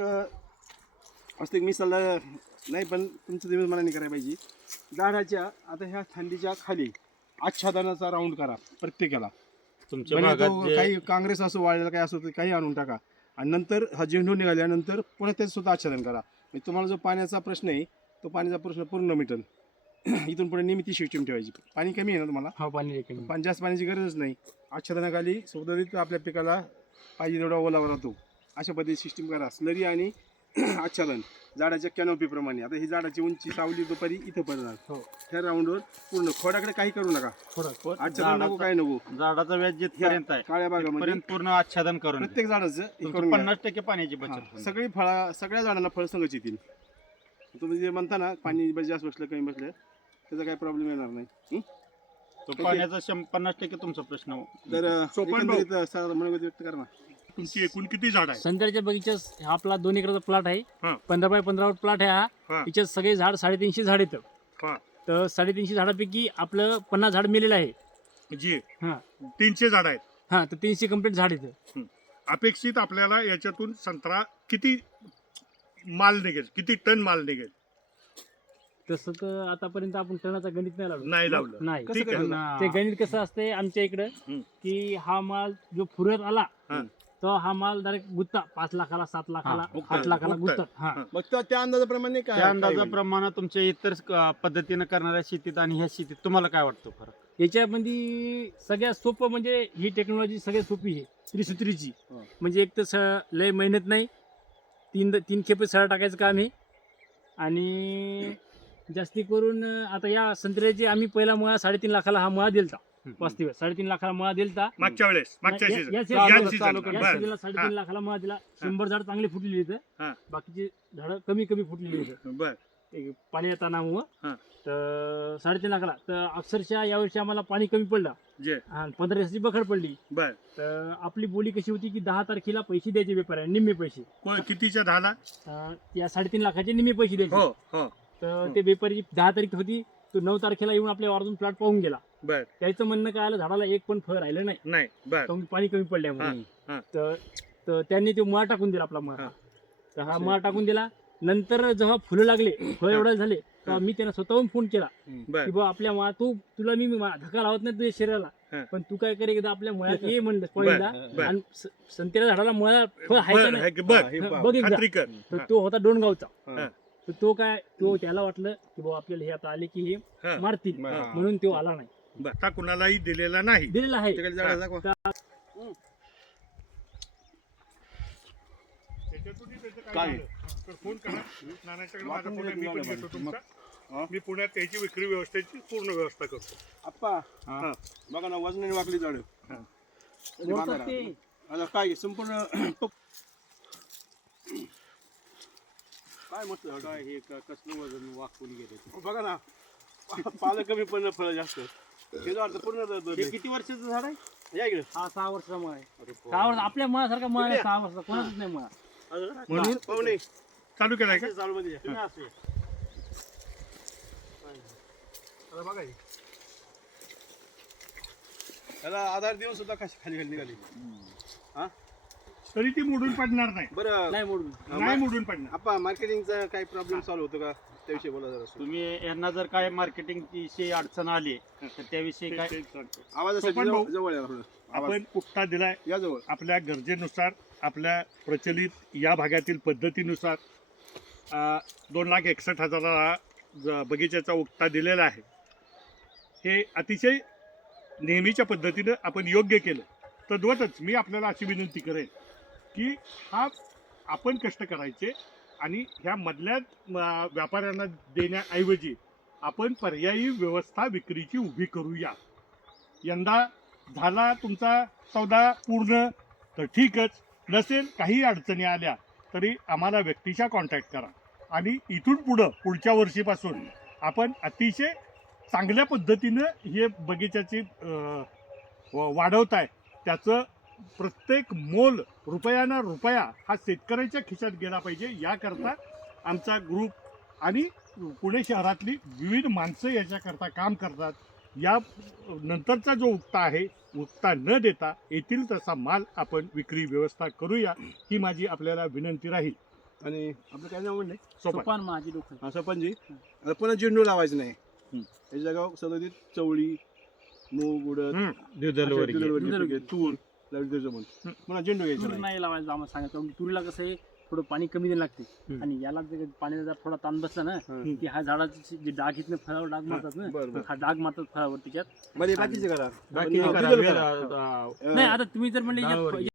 वास्तविक मी सल्ला नाही, पण तुमचं तुम्ही मला नाही करायला पाहिजे. झाडाच्या आता ह्या थंडीच्या खाली आच्छादनाचा राऊंड करा प्रत्येकाला. तुमच्या भले भागात तो जे काही काँग्रेस असो, वाढलेला काही असो, ते काही आणून टाका आणि नंतर हा झेंडू निघाल्यानंतर पुन्हा त्याचं सुद्धा आच्छादन करा. म्हणजे तुम्हाला जो पाण्याचा प्रश्न आहे तो पाण्याचा प्रश्न पूर्ण मिटेल. इथून पुढे नेहमी ती सिस्टीम ठेवायची. पाणी कमी आहे ना तुम्हाला, हा पाणी कमी. पण जास्त पाण्याची गरजच नाही. आच्छादनाखाली सुधारित आपल्या पिकाला पाहिजे तेवढा ओलावा राहतो. अशा पद्धती सिस्टीम करा. स्लरी आणि आच्छादन झाडाच्या कॅनोपी प्रमाणे. आता ही झाडाची उंची सावली दुपारी इथं पडणार. हो. त्या राऊंडवर पूर्ण खोडाकडे काही करू नका. आच्छादन नको, काय नको. झाडाचा व्याज जिथपर्यंत आहे काळ्या भागामध्ये तिथपर्यंत पूर्ण आच्छादन करून द्या. प्रत्येक झाडाचं हे तुमचं करून घ्या. 50% पाण्याची बचत होईल. सगळी फळा सगळ्या झाडांना फळ संगच येतील. तुम्ही जे म्हणता ना पाणी जास्त बसलं कमी बसलं त्याचा काही प्रॉब्लेम येणार नाही. तो पाण्याचा 50% तुमचा प्रश्न. तर सोपान भाऊ. एकंदरीत मनोगत व्यक्त करा ना. तुमची एकूण किती झाड आहे? संत्र्याच्या बगीचात हा आपला 2 एकराचा प्लॉट आहे. हा. 15 बाय 15 प्लॉट आहे हा. हा. याच्यात सगळे झाड 350 झाड येतं. हा. तर 350 झाडापैकी आपलं 50 झाड मेलेलं आहे. म्हणजे हा 300 झाड आहेत. हा तर 300 कंप्लीट झाड येतं. अपेक्षित आपल्याला याच्यातून संत्रा किती माल निघेल, किती टन माल निघेल? तसं तर आतापर्यंत आपण टनाचा गणित नाही लावलं. नाही लावलं. नाही. कसं ठीक आहे. करायचं? ते गणित कसं असते आमच्या इकडं हम्म. की हा माल जो फुरत आला हा. तर हा माल डायरेक्ट गुत्ता 5 लाखाला 7 लाखाला हा, 8 लाखाला उगतात. गुत्तात. हा मग त्या अंदाजाप्रमाणे काय त्या काय होईल? अंदाजाप्रमाणे तुमच्या इतर पद्धतीनं करणाऱ्या शेतीत आणि ह्या शेतीत तुम्हाला काय वाटतं फरक? याच्यामध्ये सगळ्यात सोपं म्हणजे ही टेक्नॉलॉजी सगळ्यात सोपी आहे त्रिसूत्रीची. हा. म्हणजे एक तर लय मेहनत नाही, तीन खेपे सळा टाकायचं काम आहे. आणि जास्ती करून आता या संत्र्याचे आम्ही पहिला मुळा 3.5 लाखाला हा मुळा दिलता. वास्तविक 3.5 लाखाला मुळा दिलता. मागच्या वेळेस, मागच्या या- सीझन, या या सीझनला- सीझनला. या बरं. सीझनला 3.5 लाखाला मुळा दिला. 100 झाड चांगली फुटलेली हा. इथं, बाकीची झाडं कमी फुटलेली इथं. बरं. पाणी ताणामुळं. हा. तर 3.5 लाखाला तर अक्षरशः यावर्षी आम्हाला पाणी कमी पडलं जे. आणि 15 दिवसाची बखड पडली. बरं. तर आपली बोली कशी होती की 10 तारखेला पैसे द्यायचे व्यापाऱ्यांना, निम्मे पैसे. कितीच्या झाला? या 3.5 लाखाचे निम्मे पैसे द्यायचे. हो हो. तर ते व्यापारी 10 तारीख होती, तो 9 तारखेला येऊन आपल्या वावरातून प्लॉट पाहून गेला. बर. त्याचं म्हणणं काय आलं, झाडाला एक पण फळ राहिलं नाही. नाही. बर. पाणी कमी पडल्यामुळे. हा. तर त्यांनी तो मुळा टाकून दिला आपला मुळा. हा. तर हा मुळा टाकून दिला. नंतर जेव्हा फुलं लागले, फळ एवढे झाले, तर मी त्यांना स्वतःहून फोन केला बर. की बा आपल्या मुळा तुला मी धक्का लावत नाही तुझ्या शरीराला, हा. पण तू काय करे एकदा आपल्या मुळ्यात ये म्हणलं पळीला बर. आणि संत्र्याच्या झाडाला मुळा फळ आहे का बर. नाही बर. हे पहा. बघ एकदा. खात्री कर. तर तो होता डोणगावचा. हा. तर तो त्याला वाटलं की बाबा आपल्याला हे आता आले की हे हा. मारतील, हा. म्हणून तो आला नाही. बर. आता कुणालाही दिलेला नाही. दिलेला आहे. तिकडे झाडं दाखवा. त्याच्यातूनही त्याचं काय? काय झालं तर फोन करा. नानाच्याकडे माझा फोन आहे, मी पण घेतो तुमचा. हा. मी पुण्यात त्याची विक्री व्यवस्थेची पूर्ण व्यवस्था करतो. आप्पा हा. बघा ना, वजनाने वाकली झाडं. हा. बोलतात ते. आता काय संपूर्ण काय मस्त झाड. हे कसलं वजन वाकून गेले? बघा ना, पालं कमी पण फळं जास्त. हे झाड तर पूर्ण हे किती वर्षाचं झाड आहे? या इकडे. हा 6 वर्षाचा मुळा आहे. 6 वर्ष आपल्या मुळासारखा मुळा नाही. 6 वर्षाचा कोणाचाच नाही मुळा. म्हणून पाहुणे चालू केलाय का? चालू मध्ये या. तुम्ही असं या. आता बघा हे. त्याला आधार देऊन सुद्धा कशी खाली निघाली. हा तरी ती मोडून पडणार नाही. बरं. नाही मोडून. नाही मोडून पडणार. आप्पा मार्केटिंगचा काही प्रॉब्लेम चालू होतो का, त्याविषयी बोला जरा. तुम्ही यांना जर काय मार्केटिंगची अडचण आली तर त्याविषयी काय? ते सांगतो. आवाजासाठी सोपान भाऊ, जवळ या थोडं. आवाज आपण पुट्टा दिलाय या जवळ. आपल्या गरजेनुसार, आपल्या प्रचलित या भागातील पद्धतीनुसार 2,61,000 बगीच्याचा उक्ता दिलेला आहे. हे अतिशय नेहमीच्या पद्धतीनं आपण योग्य केलं. तद्वतच मी आपल्याला अशी विनंती करेन की हा आपण कष्ट करायचे आणि ह्या मधल्या व्यापाऱ्यांना देण्याऐवजी आपण पर्यायी व्यवस्था विक्रीची उभी करूया. यंदा झाला तुमचा सौदा पूर्ण तर ठीकच, नसेल काही अडचणी आल्या तरी आम्हाला व्यक्तीच्या कॉन्टॅक्ट करा आणि इथून पुढच्या वर्षीपासून आपण अतिशय चांगल्या पद्धतीनं हे बगीच्याची वाढवताय. त्याचं प्रत्येक मोल रुपयाना रुपया हा शेतकऱ्याच्या खिशात गेला पाहिजे, याकरता आमचा ग्रुप आणि पुणे शहरातली विविध माणसं याच्याकरता काम करतात. या नंतरचा जो उक्ता आहे, उक्ता न देता येथील तसा माल आपण विक्री व्यवस्था करूया, ही माझी आपल्याला विनंती राहील. आणि आपलं काय नाव म्हणले सोपा सोपान माझी डोकं हा सरपंच आता पुन्हा झेंडू लावायचं नाही हम्म. त्याच्या जागा सदतीत चवळी मूग उडद द्विदल अशा वर्गीय. द्विदल द्विदल वर्गीय, तूर लावली जमून पुन्हा झेंडू घ्यायचा तूर नाही नाही लावायचं आम्हाला सांगायचं कारण तुरीला कसं आहे थोडं पाणी कमी द्यायला लागते हम्म. आणि याला जर पाण्याचा जर थोडा ताण बसला ना हं. की हा झाडाची जे डाग इथनं फळावर डाग मारतात ना बरं बरं हा डाग मारतात फळावर त्याच्यात मध्ये बाकीचे करा बाकी पण करा, द्विदल वेल, करा. नाही आता तुम्ही जर म्हणले डाळ जे- वर्गीय.